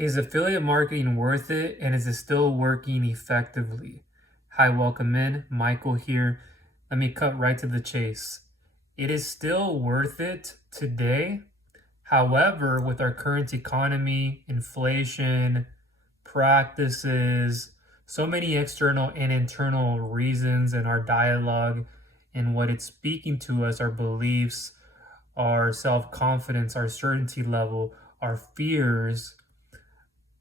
Is affiliate marketing worth it, and is it still working effectively? Hi, welcome in. Michael here. Let me cut right to the chase. It is still worth it today. However, with our current economy, inflation, practices, so many external and internal reasons in our dialogue and what it's speaking to us, our beliefs, our self-confidence, our certainty level, our fears,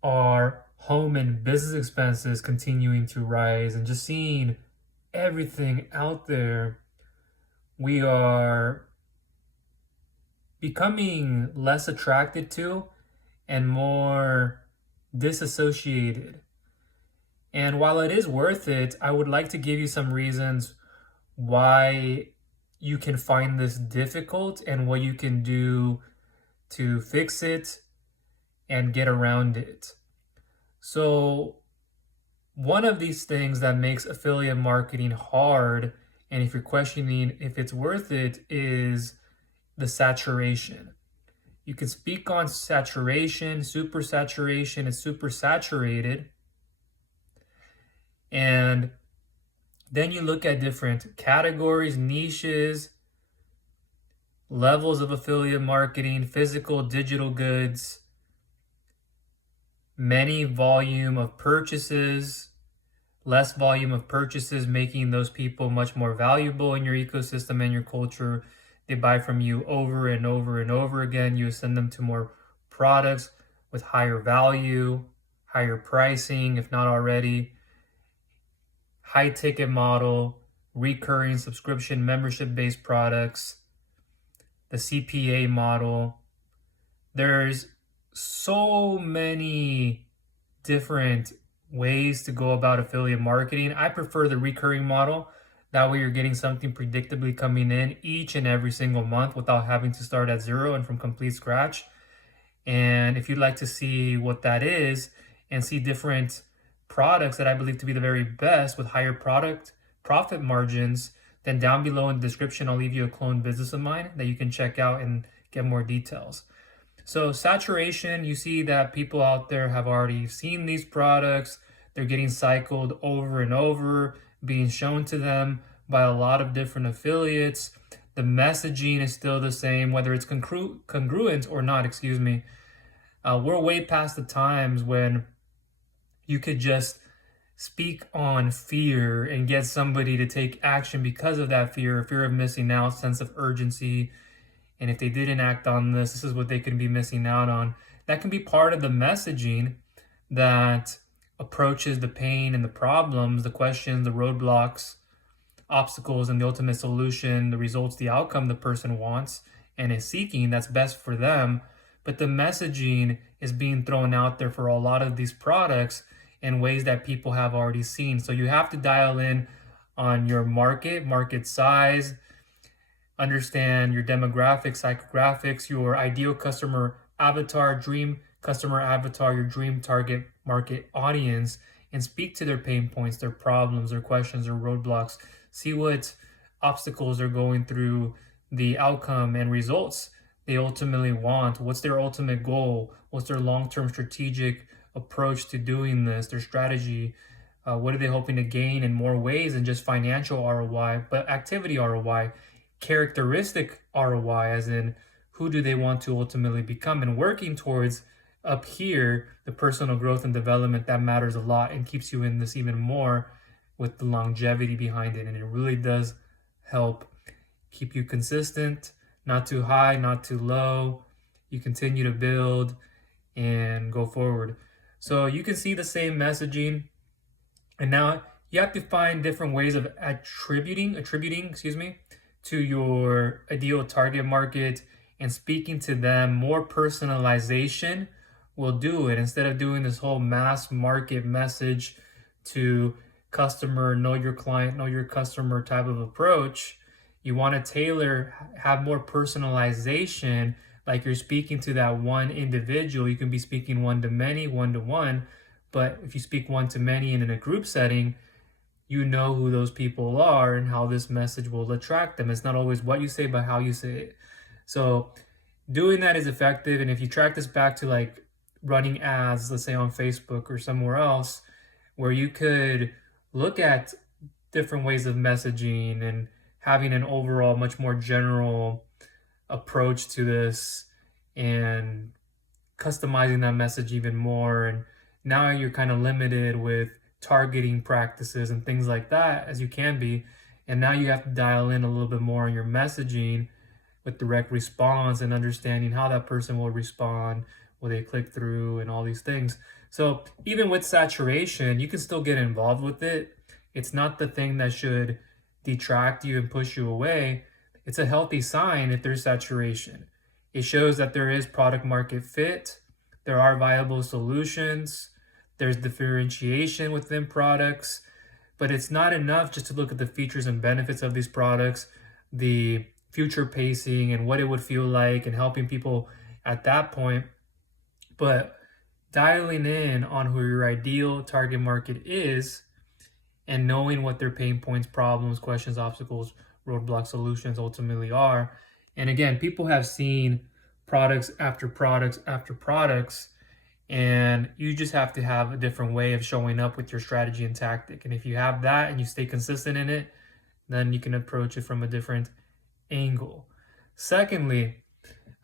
our home and business expenses continuing to rise, and just seeing everything out there, we are becoming less attracted to and more disassociated. And while it is worth it, I would like to give you some reasons why you can find this difficult and what you can do to fix it and get around it. So one of these things that makes affiliate marketing hard, and if you're questioning if it's worth it, is the saturation. You can speak on saturation, super saturation, and super saturated. And then you look at different categories, niches, levels of affiliate marketing, physical, digital goods, many volume of purchases, less volume of purchases, making those people much more valuable in your ecosystem and your culture. They buy from you over and over and over again. You send them to more products with higher value, higher pricing, if not already, high ticket model, recurring subscription membership-based products, the CPA model. There's so many different ways to go about affiliate marketing. I prefer the recurring model. That way you're getting something predictably coming in each and every single month without having to start at zero and from complete scratch. And if you'd like to see what that is and see different products that I believe to be the very best with higher product profit margins, then down below in the description, I'll leave you a clone business of mine that you can check out and get more details. So saturation, you see that people out there have already seen these products. They're getting cycled over and over, being shown to them by a lot of different affiliates. The messaging is still the same, whether it's congruent or not, excuse me. We're way past the times when you could just speak on fear and get somebody to take action because of that fear of missing out, sense of urgency. And if they didn't act on this, this is what they can be missing out on. That can be part of the messaging that approaches the pain and the problems, the questions, the roadblocks, obstacles, and the ultimate solution, the results, the outcome the person wants and is seeking that's best for them. But the messaging is being thrown out there for a lot of these products in ways that people have already seen. So you have to dial in on your market size, understand your demographics, psychographics, your ideal customer avatar, dream customer avatar, your dream target market audience, and speak to their pain points, their problems, their questions, their roadblocks. See what obstacles they're going through, the outcome and results they ultimately want. What's their ultimate goal? What's their long-term strategic approach to doing this, their strategy? What are they hoping to gain in more ways than just financial ROI, but activity ROI, characteristic ROI, as in who do they want to ultimately become, and working towards up here, the personal growth and development that matters a lot and keeps you in this even more with the longevity behind it. And it really does help keep you consistent, not too high, not too low. You continue to build and go forward. So you can see the same messaging, and now you have to find different ways of attributing, to your ideal target market and speaking to them. More personalization will do it. Instead of doing this whole mass market message to customer, know your client, know your customer type of approach, you want to tailor, have more personalization, like you're speaking to that one individual. You can be speaking one to many, one to one, but if you speak one to many and in a group setting, you know who those people are and how this message will attract them. It's not always what you say, but how you say it. So doing that is effective. And if you track this back to like running ads, let's say on Facebook or somewhere else, where you could look at different ways of messaging and having an overall much more general approach to this and customizing that message even more. And now you're kind of limited with targeting practices and things like that as you can be. And now you have to dial in a little bit more on your messaging with direct response and understanding how that person will respond, will they click through, and all these things. So even with saturation, you can still get involved with it. It's not the thing that should detract you and push you away. It's a healthy sign if there's saturation. It shows that there is product market fit, there are viable solutions, there's differentiation within products, but it's not enough just to look at the features and benefits of these products, the future pacing and what it would feel like and helping people at that point. But dialing in on who your ideal target market is and knowing what their pain points, problems, questions, obstacles, roadblock solutions ultimately are. And again, people have seen products after products after products, and you just have to have a different way of showing up with your strategy and tactic. And if you have that and you stay consistent in it, then you can approach it from a different angle. Secondly,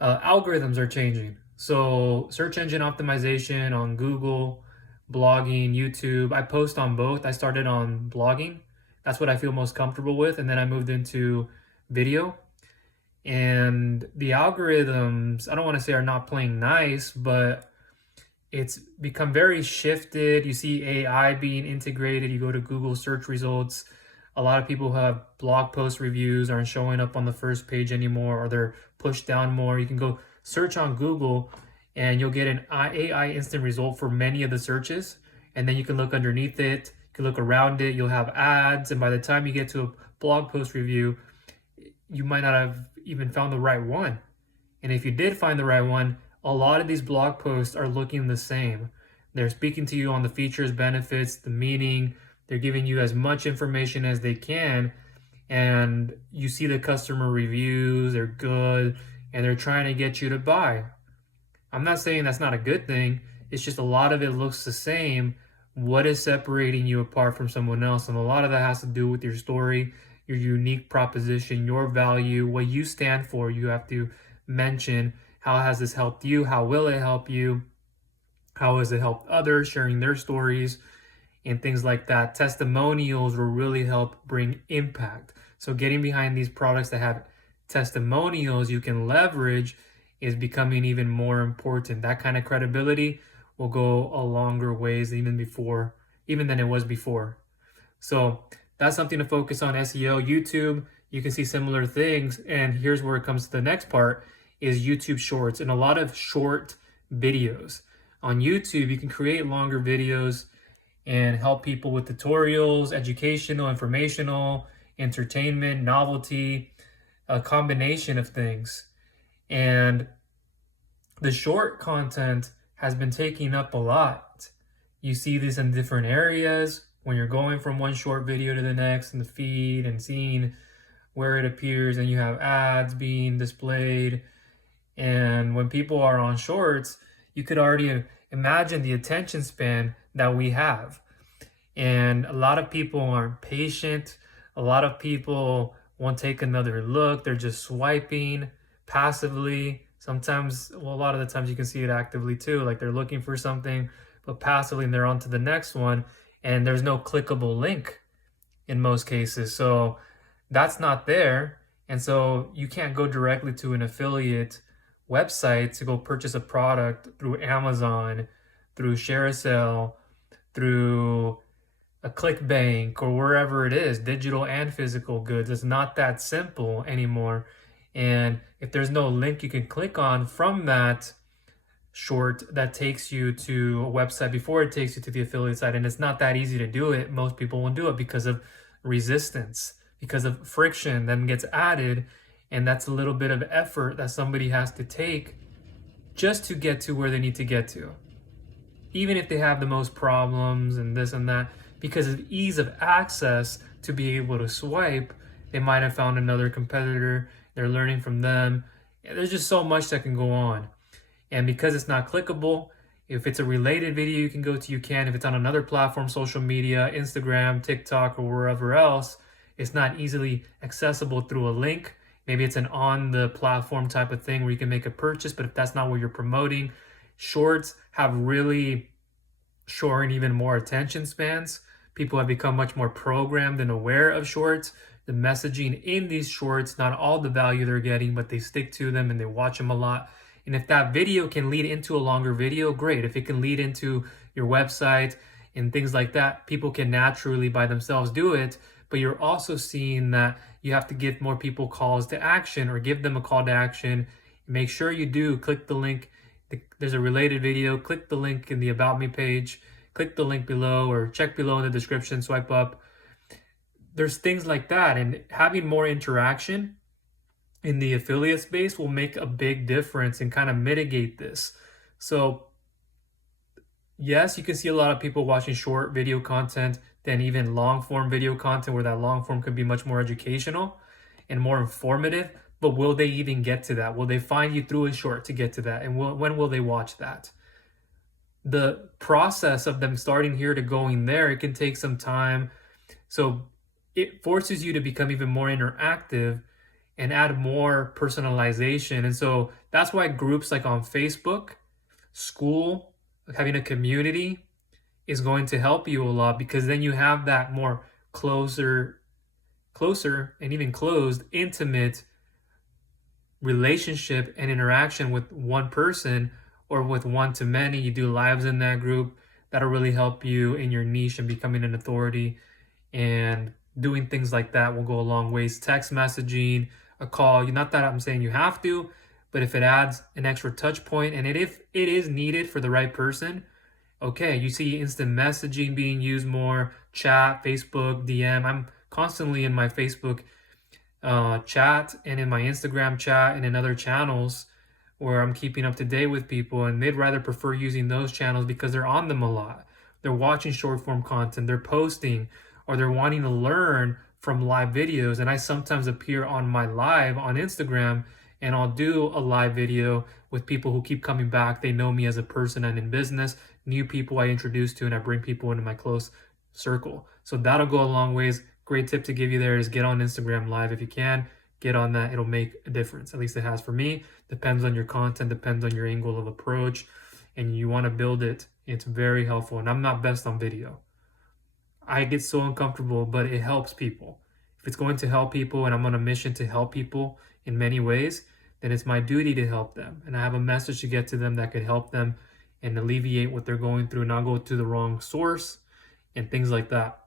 algorithms are changing. So search engine optimization on Google, blogging, YouTube. I post on both. I started on blogging. That's what I feel most comfortable with. And then I moved into video. And the algorithms, I don't want to say are not playing nice, but it's become very shifted. You see AI being integrated. You go to Google search results. A lot of people who have blog post reviews aren't showing up on the first page anymore, or they're pushed down more. You can go search on Google and you'll get an AI instant result for many of the searches. And then you can look underneath it, you can look around it, you'll have ads. And by the time you get to a blog post review, you might not have even found the right one. And if you did find the right one, a lot of these blog posts are looking the same. They're speaking to you on the features, benefits, the meaning. They're giving you as much information as they can. And you see the customer reviews, they're good, and they're trying to get you to buy. I'm not saying that's not a good thing. It's just a lot of it looks the same. What is separating you apart from someone else? And a lot of that has to do with your story, your unique proposition, your value, what you stand for. You have to mention, how has this helped you? How will it help you? How has it helped others, sharing their stories and things like that. Testimonials will really help bring impact. So getting behind these products that have testimonials you can leverage is becoming even more important. That kind of credibility will go a longer ways even than it was before. So that's something to focus on. SEO, YouTube, you can see similar things. And here's where it comes to the next part is YouTube Shorts and a lot of short videos. On YouTube, you can create longer videos and help people with tutorials, educational, informational, entertainment, novelty, a combination of things. And the short content has been taking up a lot. You see this in different areas when you're going from one short video to the next in the feed and seeing where it appears, and you have ads being displayed. And when people are on shorts, you could already imagine the attention span that we have. And a lot of people aren't patient. A lot of people won't take another look. They're just swiping passively. Sometimes, well, a lot of the times you can see it actively too. Like they're looking for something, but passively, and they're on to the next one. And there's no clickable link in most cases. So that's not there. And so you can't go directly to an affiliate website to go purchase a product through Amazon, through ShareASale, through a ClickBank, or wherever it is, digital and physical goods. It's not that simple anymore. And if there's no link you can click on from that short that takes you to a website before it takes you to the affiliate site, and it's not that easy to do it, most people won't do it because of resistance, because of friction then gets added. And that's a little bit of effort that somebody has to take just to get to where they need to get to. Even if they have the most problems and this and that, because of ease of access to be able to swipe, they might have found another competitor. They're learning from them. There's just so much that can go on. And because it's not clickable, If it's a related video you can go to, you can. If it's on another platform, social media, Instagram, TikTok, or wherever else, it's not easily accessible through a link. Maybe it's an on the platform type of thing where you can make a purchase, but if that's not what you're promoting, shorts have really short and even more attention spans. People have become much more programmed and aware of shorts. The messaging in these shorts, not all the value they're getting, but they stick to them and they watch them a lot. And if that video can lead into a longer video, great. If it can lead into your website and things like that, people can naturally by themselves do it. But you're also seeing that you have to give more people calls to action or give them a call to action. Make sure you do click the link. There's a related video. Click the link in the About Me page. Click the link below or check below in the description, swipe up. There's things like that, and having more interaction in the affiliate space will make a big difference and kind of mitigate this. So yes, you can see a lot of people watching short video content than even long form video content, where that long form could be much more educational and more informative. But will they even get to that? Will they find you through a short to get to that? And when will they watch that? The process of them starting here to going there, it can take some time. So it forces you to become even more interactive and add more personalization. And so that's why groups like on Facebook, school, having a community is going to help you a lot, because then you have that more closer and even closed, intimate relationship and interaction with one person or with one to many. You do lives in that group that'll really help you in your niche and becoming an authority, and doing things like that will go a long ways. Text messaging, a call, not that I'm saying you have to, but if it adds an extra touch point and if it is needed for the right person, okay. You see instant messaging being used more, chat, Facebook, DM. I'm constantly in my Facebook chat and in my Instagram chat and in other channels where I'm keeping up to date with people, and they'd rather prefer using those channels because they're on them a lot. They're watching short form content, they're posting, or they're wanting to learn from live videos. And I sometimes appear on my live on Instagram, and I'll do a live video with people who keep coming back. They know me as a person and in business, new people I introduce to, and I bring people into my close circle. So that'll go a long ways. Great tip to give you there is get on Instagram live if you can. Get on that. It'll make a difference. At least it has for me. Depends on your content, depends on your angle of approach, and you want to build it. It's very helpful. And I'm not best on video. I get so uncomfortable, but it helps people. If it's going to help people and I'm on a mission to help people in many ways, then it's my duty to help them. And I have a message to get to them that could help them and alleviate what they're going through, not go to the wrong source and things like that.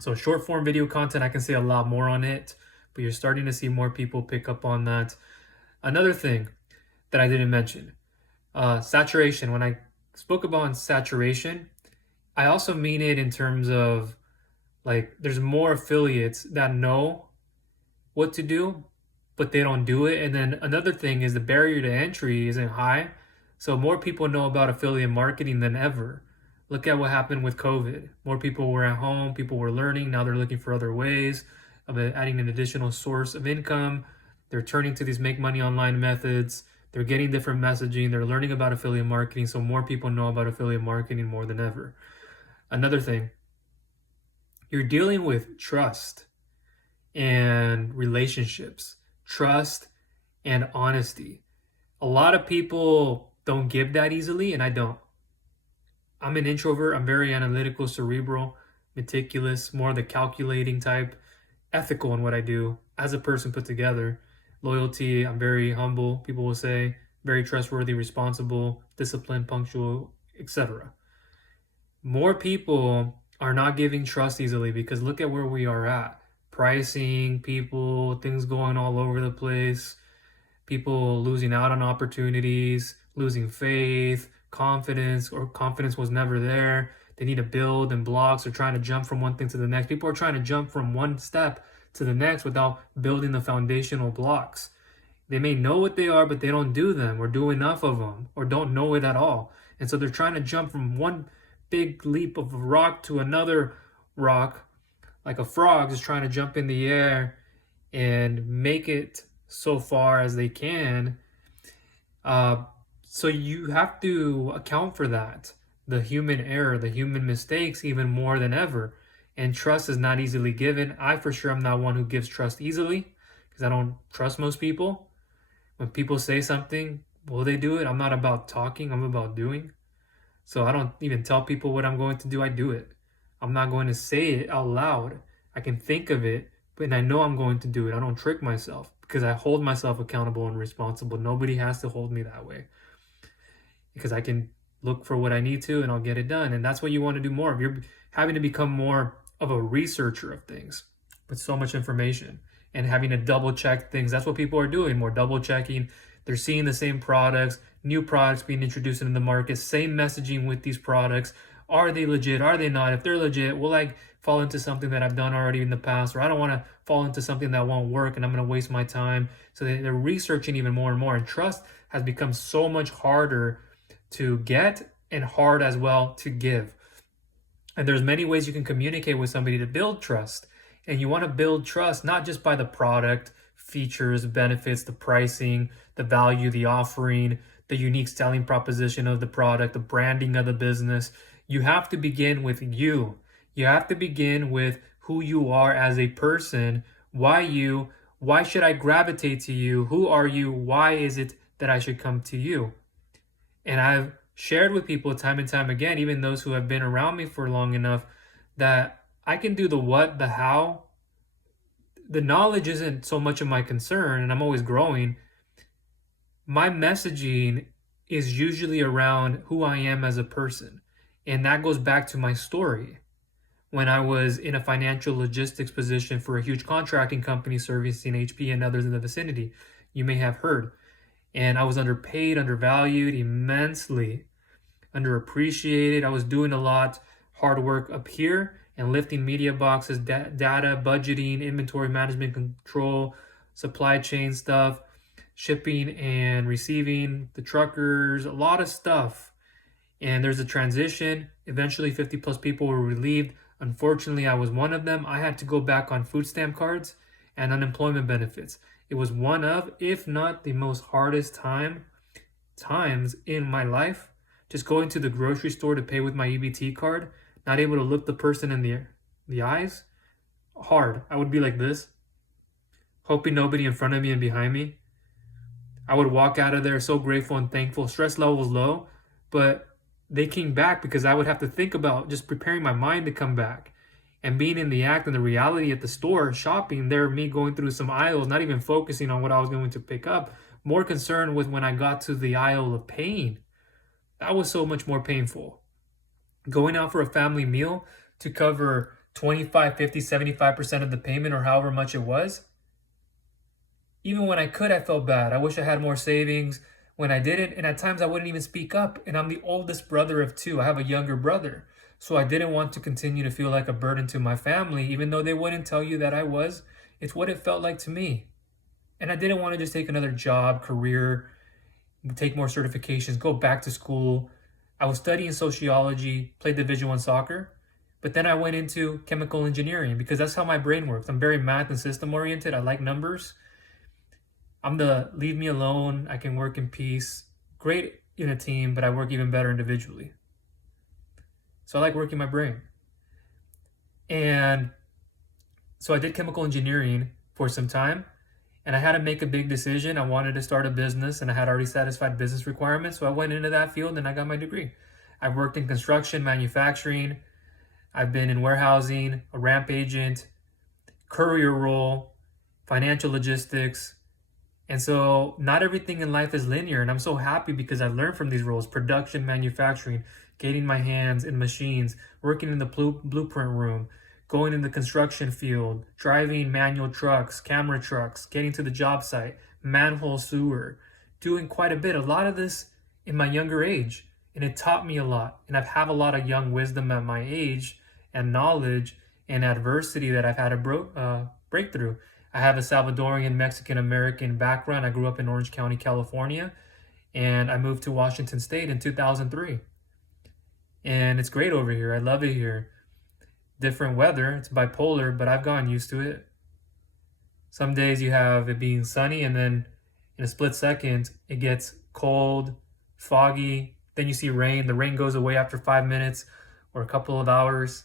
So short form video content, I can say a lot more on it, but you're starting to see more people pick up on that. Another thing that I didn't mention, saturation. When I spoke about saturation, I also mean it in terms of like there's more affiliates that know what to do, but they don't do it. And then another thing is the barrier to entry isn't high. So more people know about affiliate marketing than ever. Look at what happened with COVID. More people were at home, people were learning. Now they're looking for other ways of adding an additional source of income. They're turning to these make money online methods. They're getting different messaging. They're learning about affiliate marketing. So more people know about affiliate marketing more than ever. Another thing, you're dealing with trust and relationships, trust and honesty. A lot of people don't give that easily, and I don't. I'm an introvert. I'm very analytical, cerebral, meticulous, more the calculating type, ethical in what I do as a person put together. Loyalty, I'm very humble, people will say, very trustworthy, responsible, disciplined, punctual, etc. More people are not giving trust easily because look at where we are at. Pricing, people, things going all over the place, people losing out on opportunities, losing faith, confidence was never there. They need to build, and blocks are trying to jump from one thing to the next. People are trying to jump from one step to the next without building the foundational blocks. They may know what they are, but they don't do them or do enough of them or don't know it at all. And so they're trying to jump from one big leap of a rock to another rock, like a frog is trying to jump in the air and make it so far as they can. So you have to account for that, the human error, the human mistakes, even more than ever. And trust is not easily given. I for sure am not one who gives trust easily because I don't trust most people. When people say something, will they do it? I'm not about talking, I'm about doing. So I don't even tell people what I'm going to do, I do it. I'm not going to say it out loud. I can think of it, but I know I'm going to do it. I don't trick myself because I hold myself accountable and responsible. Nobody has to hold me that way because I can look for what I need to and I'll get it done. And that's what you want to do more of. You're having to become more of a researcher of things with so much information and having to double check things. That's what people are doing, more double checking. They're seeing the same products, new products being introduced into the market, same messaging with these products. Are they legit? Are they not? If they're legit, will I fall into something that I've done already in the past? Or I don't want to fall into something that won't work and I'm going to waste my time. So they're researching even more and more. And trust has become so much harder to get and hard as well to give. And there's many ways you can communicate with somebody to build trust. And you want to build trust not just by the product, features, benefits, the pricing, the value, the offering, the unique selling proposition of the product, the branding of the business. You have to begin with you. You have to begin with who you are as a person. Why you? Why should I gravitate to you? Who are you? Why is it that I should come to you? And I've shared with people time and time again, even those who have been around me for long enough, that I can do the what, the how. The knowledge isn't so much of my concern, and I'm always growing. My messaging is usually around who I am as a person. And that goes back to my story. When I was in a financial logistics position for a huge contracting company servicing HP and others in the vicinity, you may have heard. And I was underpaid, undervalued, immensely underappreciated. I was doing a lot hard work up here and lifting media boxes, data, budgeting, inventory management control, supply chain stuff, shipping and receiving, the truckers, a lot of stuff. And there's a transition. Eventually 50 plus people were relieved. Unfortunately, I was one of them. I had to go back on food stamp cards and unemployment benefits. It was one of, if not the most hardest times in my life. Just going to the grocery store to pay with my EBT card, not able to look the person in the eyes. Hard. I would be like this, hoping nobody in front of me and behind me. I would walk out of there so grateful and thankful, stress levels low, but they came back because I would have to think about just preparing my mind to come back. And being in the act and the reality at the store, shopping, there, me going through some aisles, not even focusing on what I was going to pick up, more concerned with when I got to the aisle of pain. That was so much more painful. Going out for a family meal to cover 25, 50, 75% of the payment or however much it was. Even when I could, I felt bad. I wish I had more savings. When I didn't, and at times I wouldn't even speak up. And I'm the oldest brother of two. I have a younger brother. So I didn't want to continue to feel like a burden to my family, even though they wouldn't tell you that I was. It's what it felt like to me. And I didn't want to just take another job, career, take more certifications, go back to school. I was studying sociology, played Division I soccer, but then I went into chemical engineering because that's how my brain works. I'm very math and system oriented. I like numbers. I'm the leave me alone. I can work in peace. Great in a team, but I work even better individually. So I like working my brain. And so I did chemical engineering for some time. And I had to make a big decision. I wanted to start a business and I had already satisfied business requirements. So I went into that field and I got my degree. I've worked in construction, manufacturing. I've been in warehousing, a ramp agent, courier role, financial logistics. And so not everything in life is linear. And I'm so happy because I learned from these roles: production, manufacturing, getting my hands in machines, working in the blueprint room, going in the construction field, driving manual trucks, camera trucks, getting to the job site, manhole sewer, doing quite a bit. A lot of this in my younger age. And it taught me a lot. And I've had a lot of young wisdom at my age and knowledge and adversity that I've had to break through. I have a Salvadorian, Mexican American background. I grew up in Orange County, California, and I moved to Washington State in 2003. And it's great over here. I love it here. Different weather. It's bipolar, but I've gotten used to it. Some days you have it being sunny, and then in a split second, it gets cold, foggy, then you see rain, the rain goes away after 5 minutes or a couple of hours,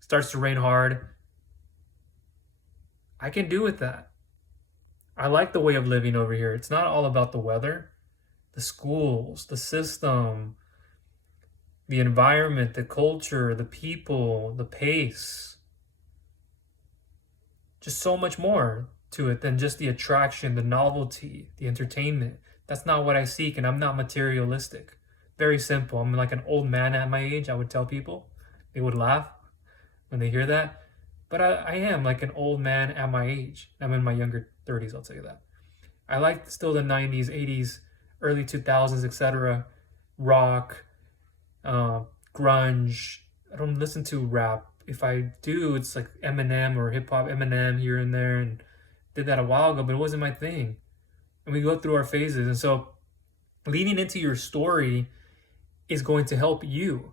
starts to rain hard. I can do with that. I like the way of living over here. It's not all about the weather, the schools, the system, the environment, the culture, the people, the pace. Just so much more to it than just the attraction, the novelty, the entertainment. That's not what I seek, and I'm not materialistic. Very simple. I'm like an old man at my age, I would tell people. They would laugh when they hear that. But I am like an old man at my age. I'm in my younger 30s, I'll tell you that. I like still the 90s, 80s, early 2000s, etc. Rock, grunge. I don't listen to rap. If I do, it's like Eminem or hip hop Eminem here and there, and did that a while ago, but it wasn't my thing. And we go through our phases. And so leading into your story is going to help you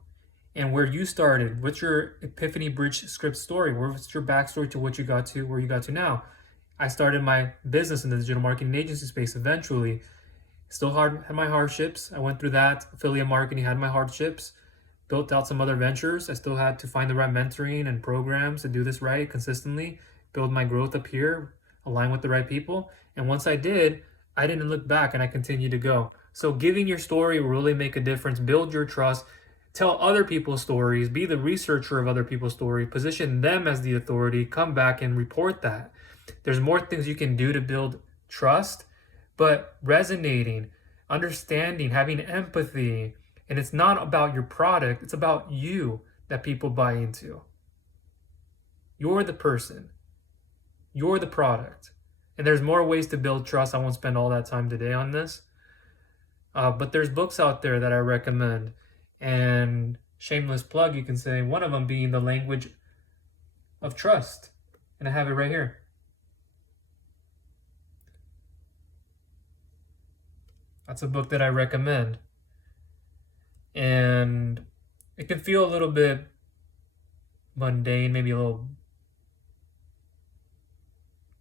and where you started. What's your epiphany bridge script story? What's your backstory to what you got to, where you got to now? I started my business in the digital marketing agency space eventually. Still had my hardships. I went through that. Affiliate marketing had my hardships. Built out some other ventures. I still had to find the right mentoring and programs to do this right consistently. Build my growth up here, align with the right people. And once I did, I didn't look back and I continued to go. So giving your story will really make a difference. Build your trust. Tell other people's stories. Be the researcher of other people's stories. Position them as the authority. Come back and report that. There's more things you can do to build trust, but resonating, understanding, having empathy. And it's not about your product. It's about you that people buy into. You're the person. You're the product. And there's more ways to build trust. I won't spend all that time today on this. But there's books out there that I recommend. And shameless plug, you can say, one of them being The Language of Trust. And I have it right here. That's a book that I recommend. And it can feel a little bit mundane, maybe a little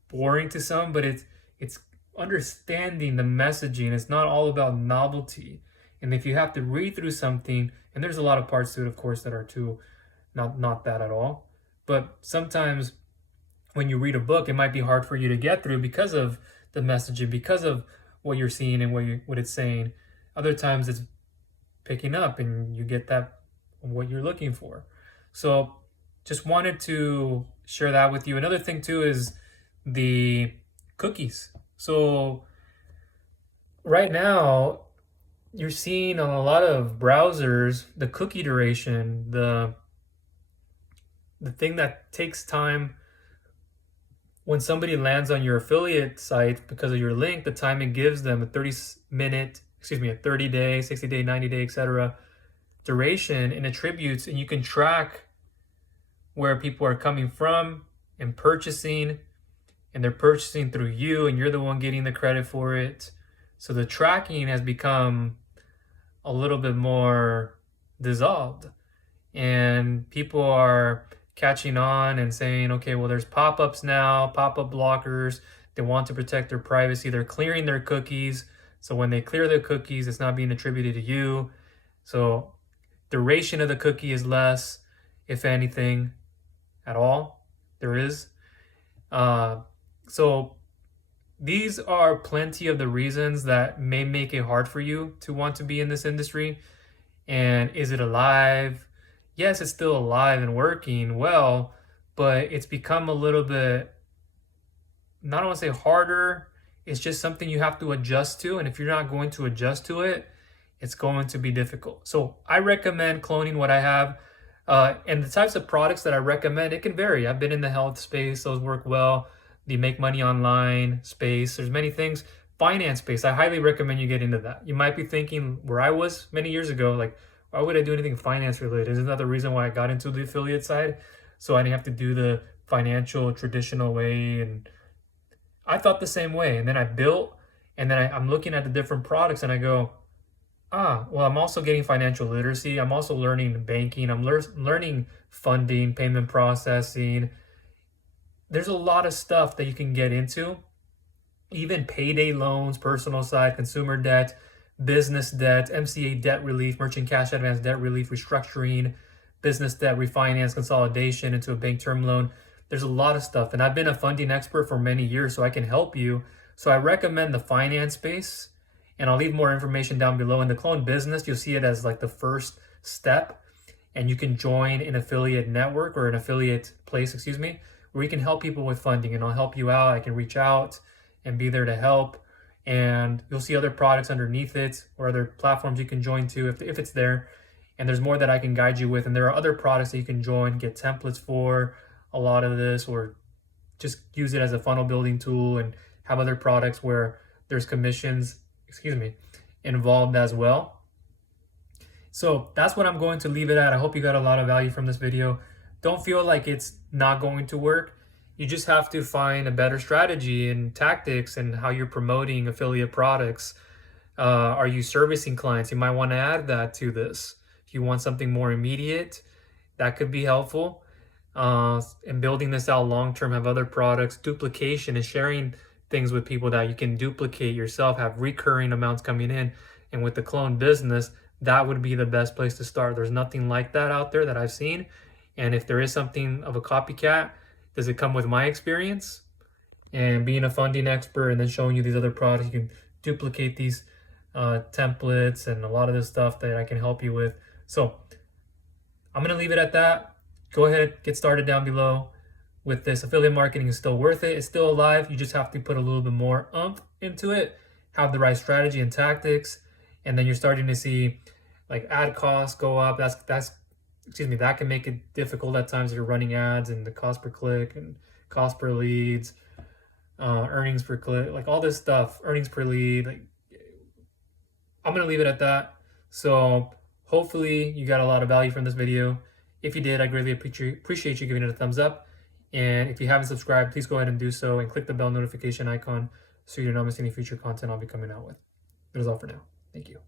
boring to some, but it's understanding the messaging. It's not all about novelty. And if you have to read through something, and there's a lot of parts to it, of course, that are too not that at all. But sometimes when you read a book, it might be hard for you to get through because of the messaging, because of what you're seeing and what it's saying. Other times it's picking up and you get that what you're looking for. So just wanted to share that with you. Another thing too is the cookies. So right now you're seeing on a lot of browsers the cookie duration, the thing that takes time when somebody lands on your affiliate site because of your link, the time it gives them, a 30-day, 60-day, 90-day, etc. duration, and attributes, and you can track where people are coming from and purchasing, and they're purchasing through you, and you're the one getting the credit for it. So the tracking has become a little bit more dissolved, and people are catching on and saying, okay, well, there's pop-ups now, pop-up blockers. They want to protect their privacy. They're clearing their cookies. So when they clear their cookies, it's not being attributed to you. So duration of the cookie is less, if anything, at all. There is. So these are plenty of the reasons that may make it hard for you to want to be in this industry. And is it alive? Yes, it's still alive and working well, but it's become a little bit, not want to say harder. It's just something you have to adjust to. And if you're not going to adjust to it, it's going to be difficult. So I recommend cloning what I have. And the types of products that I recommend, it can vary. I've been in the health space. Those work well. The make money online space. There's many things. Finance space. I highly recommend you get into that. You might be thinking where I was many years ago, like, why would I do anything finance related? Isn't that the reason why I got into the affiliate side? So I didn't have to do the financial traditional way. And I thought the same way. And then I built, and then I'm looking at the different products and I go, well, I'm also getting financial literacy. I'm also learning banking. I'm learning funding, payment processing. There's a lot of stuff that you can get into. Even payday loans, personal side, consumer debt, business debt, MCA debt relief, merchant cash advance debt relief, restructuring, business debt refinance, consolidation into a bank term loan. There's a lot of stuff. And I've been a funding expert for many years, so I can help you. So I recommend the finance space, and I'll leave more information down below. In the clone business, you'll see it as like the first step, and you can join an affiliate network or an affiliate place, where we can help people with funding, and I'll help you out. I can reach out and be there to help. And you'll see other products underneath it or other platforms you can join to if it's there. And there's more that I can guide you with. And there are other products that you can join, get templates for a lot of this, or just use it as a funnel building tool, and have other products where there's commissions, involved as well. So that's what I'm going to leave it at. I hope you got a lot of value from this video. Don't feel like it's not going to work. You just have to find a better strategy and tactics and how you're promoting affiliate products. Are you servicing clients? You might want to add that to this. If you want something more immediate, that could be helpful. And building this out long-term, have other products, duplication and sharing things with people that you can duplicate yourself, have recurring amounts coming in. And with the clone business, that would be the best place to start. There's nothing like that out there that I've seen. And if there is something of a copycat, does it come with my experience and being a funding expert, and then showing you these other products? You can duplicate these templates and a lot of this stuff that I can help you with. So I'm going to leave it at that. Go ahead, get started down below with this. Affiliate marketing is still worth it. It's still alive. You just have to put a little bit more oomph into it, have the right strategy and tactics, and then you're starting to see like ad costs go up. That can make it difficult at times if you're running ads, and the cost per click and cost per leads, earnings per click, like all this stuff, earnings per lead. Like, I'm going to leave it at that. So hopefully you got a lot of value from this video. If you did, I greatly appreciate you giving it a thumbs up. And if you haven't subscribed, please go ahead and do so, and click the bell notification icon so you don't miss any future content I'll be coming out with. That is all for now. Thank you.